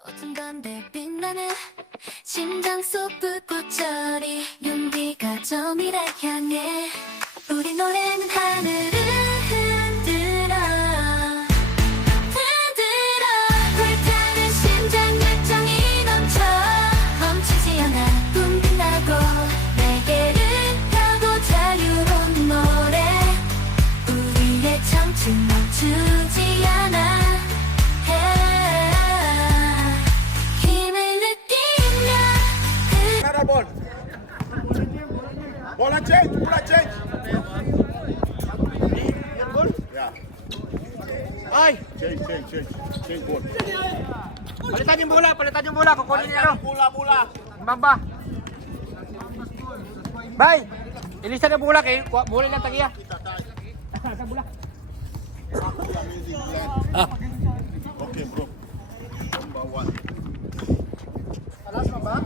어떤 건데 빛나는 심장 속 불꽃처리 용기가 저 미래 향해 우리 노래는 하늘을 흔들어 흔들어 불타는 심장 열정이 넘쳐 멈추지 않아 붕빛나고 내게를 펴고 자유로운 노래 우리의 청춘 멈추지 않아 Ball. Bola change, bola change. Yeah. Ay! Change ball. Palitan yung bola, kukunin niya ano. Bola. Bamba. Bay! Ilisan na bola kay bola lang tagiya. Sa bola. Amazing plan. Okay, bro. Number one. Alas mo ba?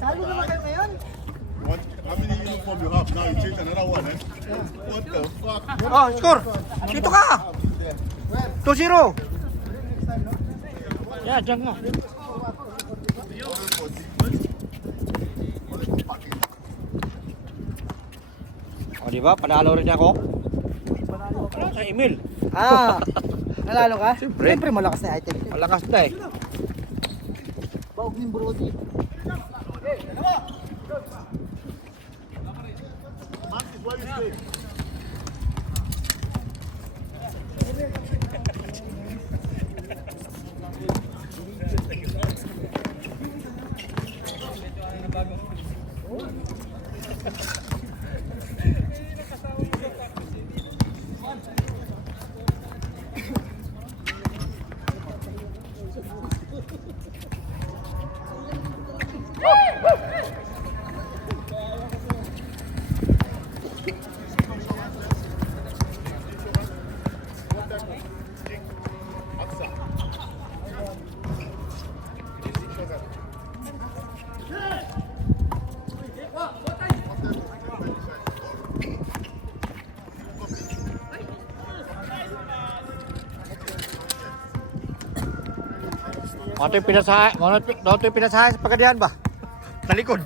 Salo naman kayo ngayon? How many uniform you have now? You change another one, eh? What the fuck? Oh, score! Dito ka! 2-0! Yeah, dyan nga. O, diba? Panalo rin ako. Panalo sa Emil. Nalalo ka? Siyempre. Siyempre malakas na item. Malakas na eh. Baog ng Brody. Marcus, where you stay? Ano yung pinasahay sa Pagadian ba? Talikod.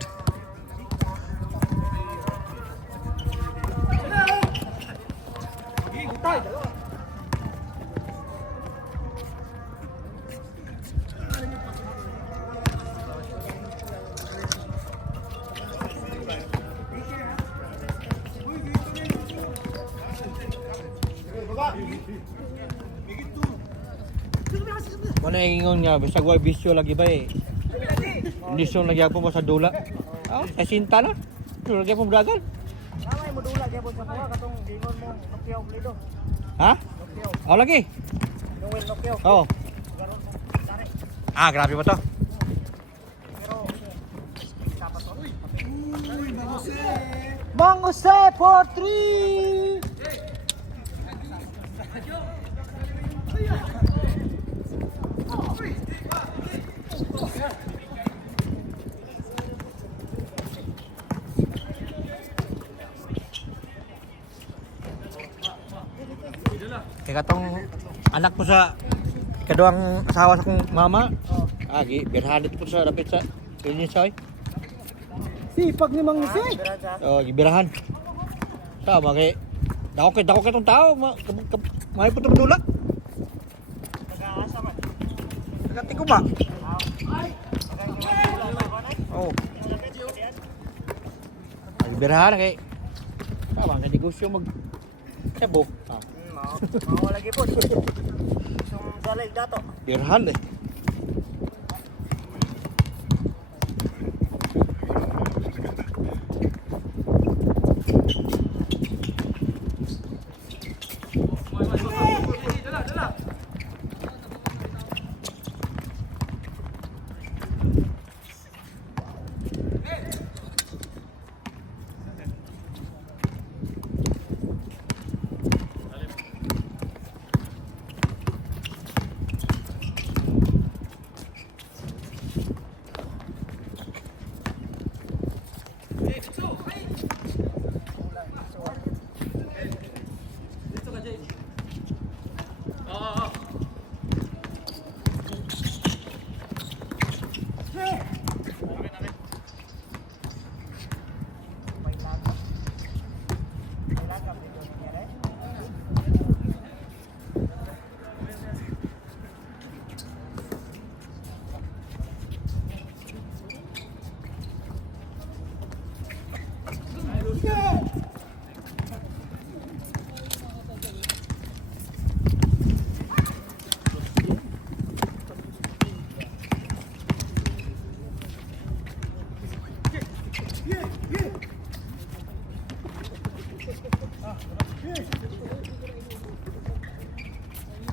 Mana yang ingon nga, basta gua bisyo lagi ba eh. Bisyo lagi ako mo sa dula. Ah, sa sinta na. Dula lagi ako dagan. Mamay mo dula gyapon sa kuha katong gingon mo Nokia Blido. Ha? Oh lagi. Noel Nokia. Oh. Garon mo dare. Ah, grabe ba to? Pero dapat to. Mangose for 3. Kaya katong anak ko sa ikaduhang asawa sa kong mama. Ah, birhan dito po sa dapit sa Pilisoy. Sipag ni Mangose. Oh, gibirahan. Tama kay dako kay tong tao, may puto dula. Nag-aasa man. Nagati ko ba? Oh. Gibirahan kay tama nga negosyo mag sabo. Ah. Mao lagi po. Sung dalay dato. Birhan eh.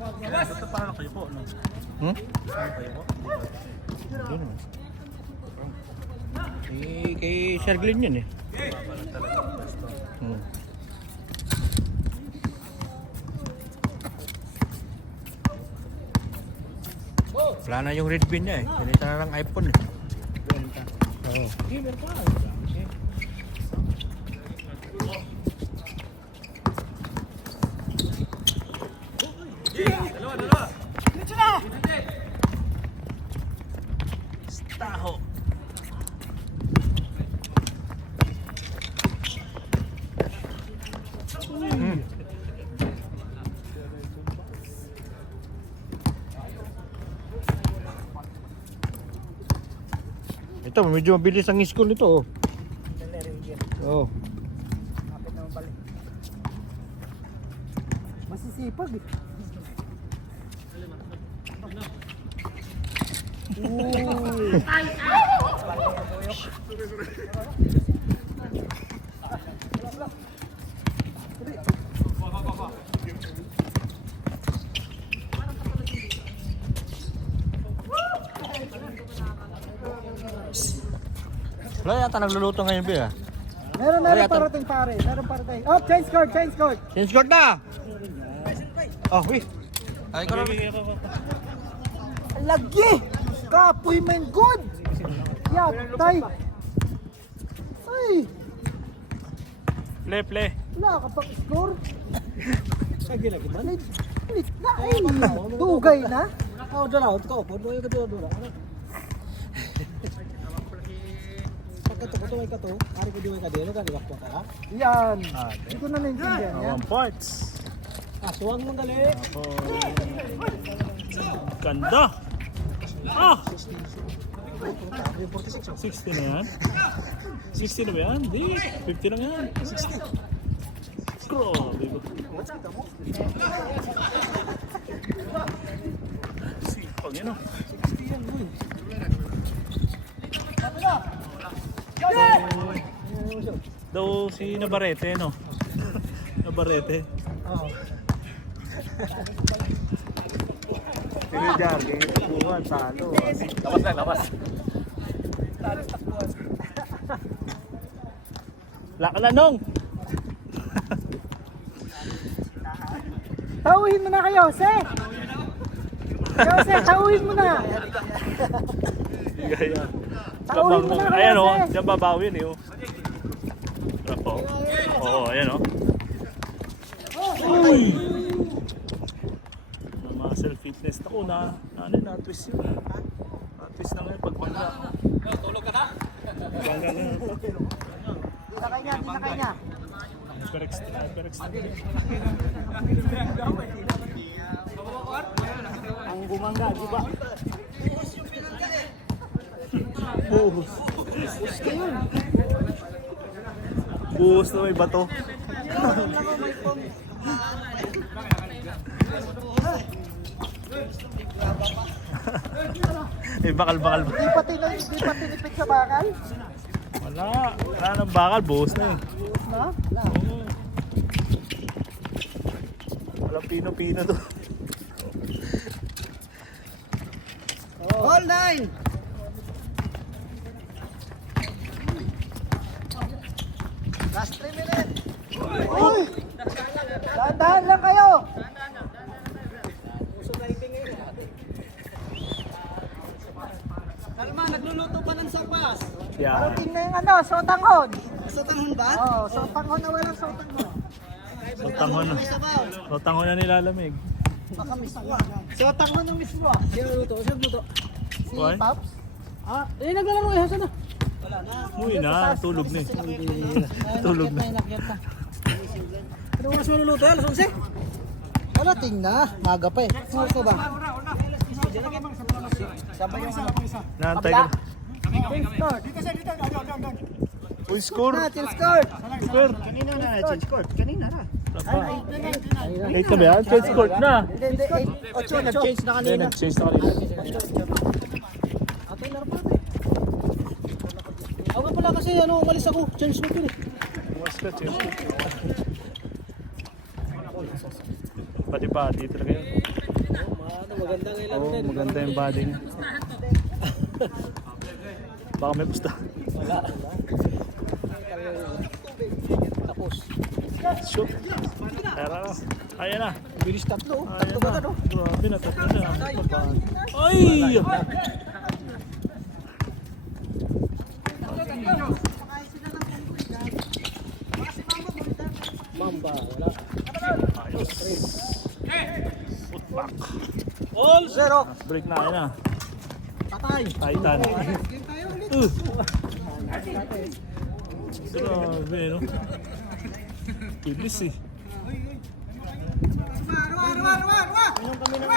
Ito paano kayo po, no? Hmm? Saan kayo po? Yun naman. Kay Sir Glenn yun eh. Paano talaga ang pwesto? Hmm. Wala na yung red bin niya eh. Pinita na ng iPhone eh. Oo. Taho! Hmm. Ito, medyo mabilis ang school nito. Oh. Oh. Kapit naman balik. Masisipag eh. Wala yata nagluluto ngayon, Bill. Ah. Meron Wala yata- parating pare. Meron parating. Oh, change court, change court. Since court na! Oh, wait. Ay, ko Lagi! Kapoy man good! Yatay! Ay! Play! Wala ka pang score? Lit na ay! Tugay na? Oo, dala. Ito ko. Doon ka dala. Pagkatukoy ka to, ari ko diway ka dito, kaniwak ko ka. Yan! Hindi ko na naintindihan yan. One parts! Aswang mong gali! Ganda! Ah! 60 na yan? 60 na ba yan? Hindi, 50 lang yan. 60. Grabe ba? Sipag yun, oh. Daw si Navarrete, no? Navarrete. Oo. Pero dyan, ganyan tukuhan, talo. Labas. Laka na, Nong! Tauhin mo na kayo, Jose! Jose, tauhin mo na! Gaya. Tauhin mo na kayo, Ayan, oh. Jose! Diyan babawin, eh, oh. Ako. Oo, ayan, oh. Uy! Muscle fitness. Ako na twist yun. Na-twist na ngayon pagpangga. Tulog ka na? Pagpangga na. Di na kanya. Hyper extra. Ang gumangga, di ba? Buhos na may bato. Eh, bakal-bakal. Di pa tinipid sa bakal? Wala nang bakal, buhos na yun. Buhos na? Wala. Walang pino-pino to. All nine! Last 3 minutes! Uy! Dahan-dahan lang kayo! Kalma, nagluluto pa ng sapas. Yan. Parating na yung sotanghon. Sotanghon ba? Oo, sotanghon na walang sotanghon. Sotanghon na nilalamig. Baka miswa. Sotanghon ng miswa. Sino luto? Si Why? Pops? Naglalaro eh. Saan na? Wala na. Uy na, tulog na eh. Tulog na. Ano oras mo luluto? Alas 11? Wala, na. Maga pa eh. Ano ko ba? Sabay yung Naantay ka. Team score. Uy, score! Team score. Score! Kanina na change score. Kanina na. Late na ba yan? Change court na. Hindi, 8 nag-change na Hindi, nag-change na kanina. Atay na pa ito. Ako pala kasi umalis ako. Change na ito eh. Mas ka, change court. Pati-pati talaga yun. Maganda ngayon Oo, maganda yung body niya. Baka may pusta. Wala. Tapos. Shoot. Pero, ayan na. Bilis tatlo. Ayan Tatlo ba na. na, no? Grabe na, tatlo na. Ay! Mamba, wala. Ayos. Putpak. All zero. Break na, ayan na. Patay. Titan. Game tayo ulit. Grabe, no? Bilis eh. Inom kami ng...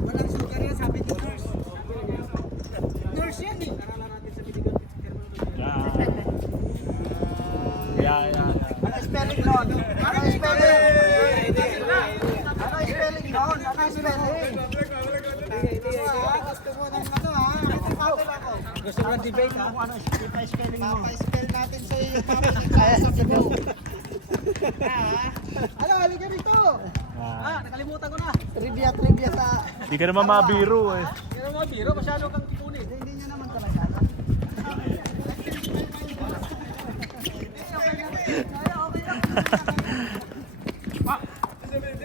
Walang sugar yan, sabi ni nurse. Nurse yan eh. Yan. Ano spelling nun? Ano spelling? Ano spelling nun? Ano spelling? Gusto mo ng ano ha? Gusto mo ng debate ha? Ano spelling mo? Papa-spell natin sa iyo. Papa-spell mo. Ano, halika rito. Nakalimutan ko na. Trivia sa... Hindi ka naman mabiro eh. Hindi naman mabiro, masyado kang kipunit. Hindi niya naman talaga.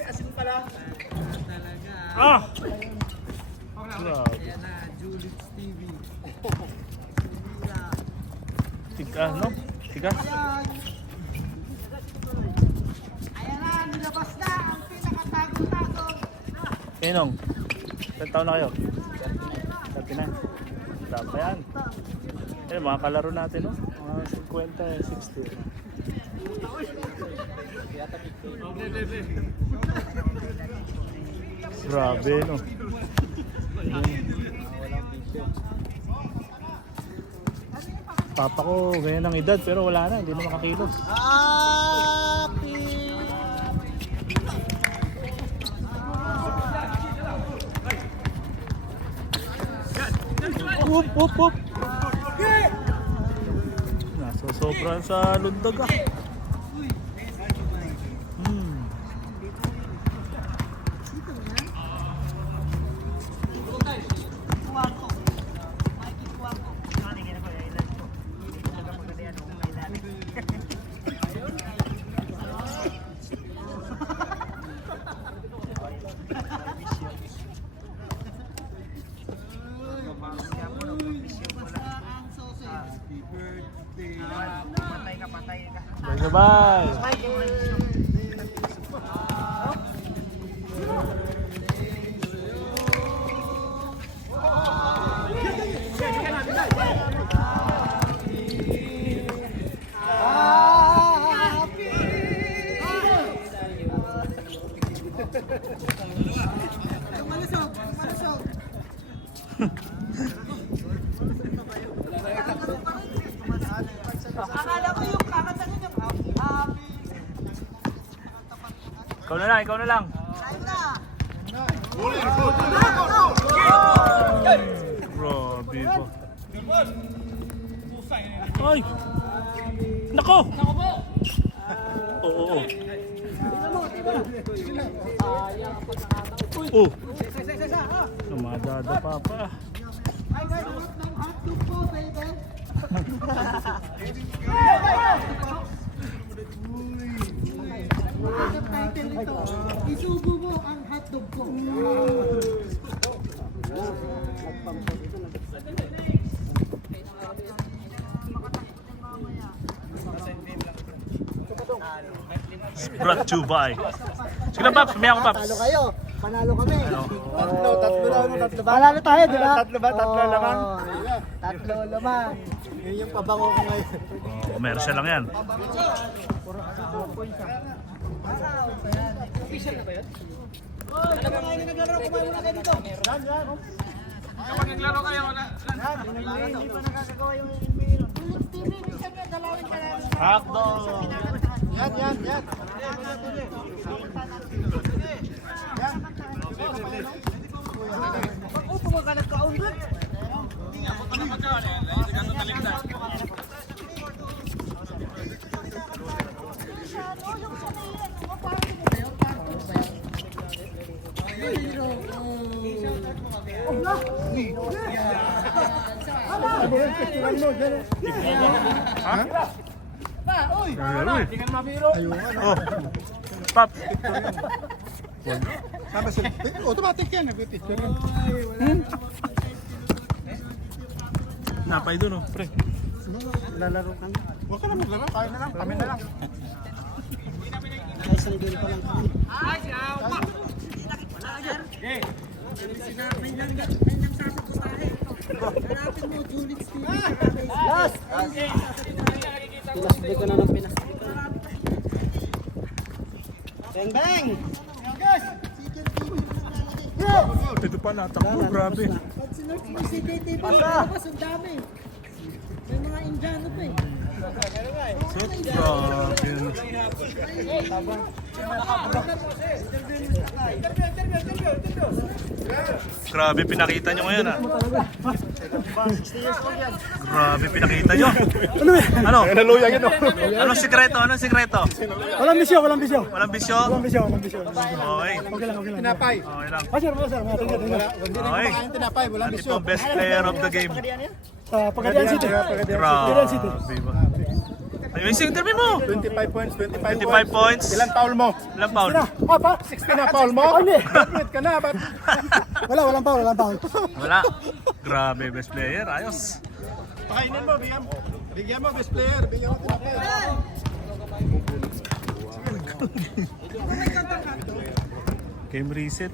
Asin pala. Ah! Grabe. Ayan na, Julix TV. Tiga, no? Tiga. Ayan na, nilabas na ang pinakatago-tago. Enong, ilan taon na kayo? 39. Grabe pa yan. Eh, mga kalaro natin, no? Mga 50, 60. Grabe, no? Papa ko, ganyan ang edad, pero wala na, hindi na makakilos. Happy! Up! Nasosobran sa lundag ah. Bye-bye! Akala ko yung kakanta nyo yung happy. Ikaw na lang. Ayun na. Grabe po. Ay! Nako! Oo. Oh! Namadada pa. Ay, guys, ng hotdog po, baby. Ang title nito, isubo mo ang hotdog ko. Brought to you by. Sige na, Paps. Sumiyak ko, Paps. Panalo kayo. Panalo kami. Tatlo lang. Panalo tayo, di ba? Tatlo ba? Tatlo lamang? Tatlo lamang. Yun yung pabango ko ngayon. Oh, meron siya lang yan. Official na ba yun? Ano ba nga yung naglaro? Kumain muna kayo dito. Yan. Kapag naglaro kayo, wala. Hindi pa nakakagawa yung email. Bullet TV, minsan nga dalawin ka namin. Hotdog! Yan. Oh, pumaga nagka-unlad. Oh. Pap. Automatic yan, nag-picture yan. Napay doon, oh, pre. Huwag ka na maglaro, tayo na lang, kami na lang. Pinasbay ko na ng pinasbay ko. Bang bang! Ito pa natakbo, grabe. Pag sinerch mo si TTV, labas ang dami. May mga Indiano pa eh. Grabe pinakita nyo ngayon ah. Grabe pinakita nyo. Ano? Naluya yun, Anong sikreto? Anong sikreto? Walang bisyo, walang bisyo. Walang bisyo? Walang bisyo, walang bisyo. Okay. Okay lang, okay lang. Tinapay. Okay lang. Sir, sir. Tingnan, tingnan. Hindi na Okay. kumakain tinapay, walang At bisyo. ito, best player of the game. Pagadian City. Pagadian City. Grabe ba? Ayun, yung interview mo. 25 points, 25 25 points. Ilan foul mo? Ilang pound? Pa? 16 na foul mo? Hindi. Graduate ka na, ba't? Walang foul, walang foul. Wala. Grabe, best player. Ayos. Pakainin mo, bigyan mo best player, bigyan mo tinapay. Game reset.